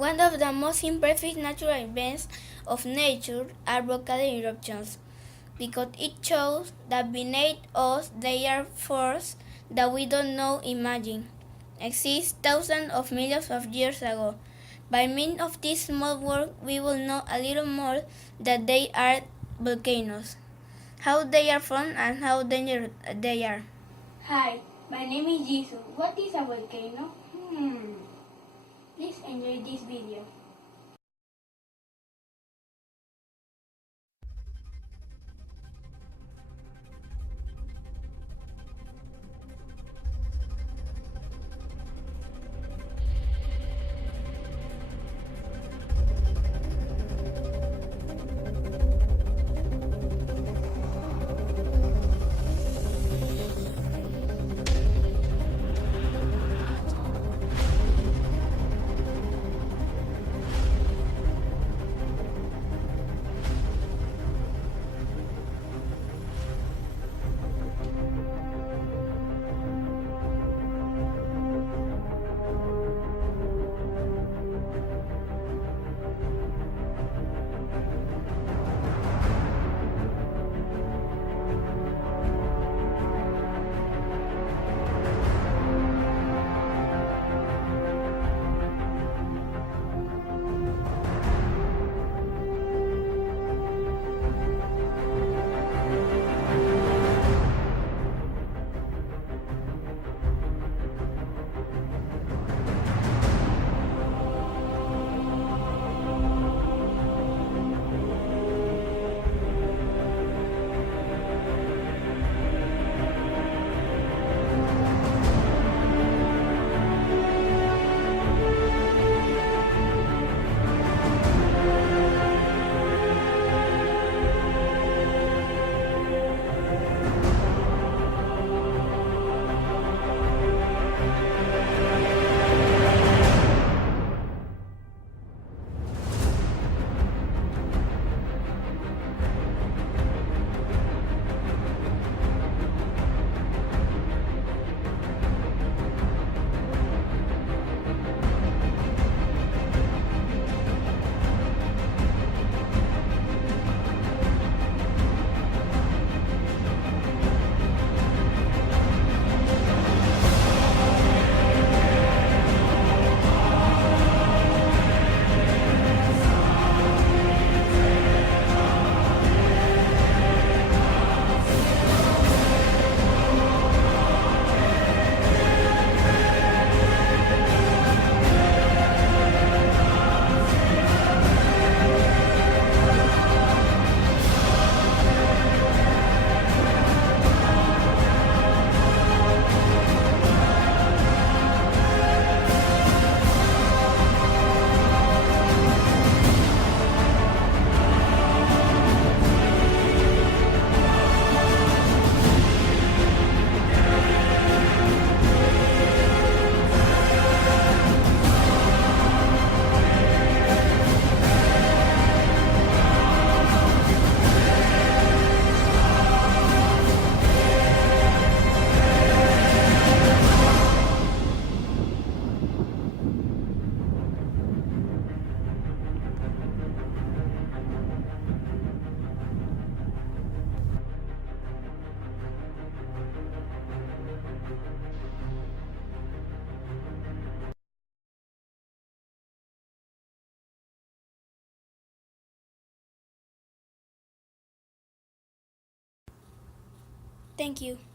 One of the most impressive natural events of nature are volcanic eruptions, because it shows that beneath us there are forces that we don't know imagine exist thousands of millions of years ago. By means of this small work, we will know a little more that they are volcanoes, how they are formed, and how dangerous they are. Hi, my name is Jisoo. What is a volcano? Please enjoy this video. Thank you.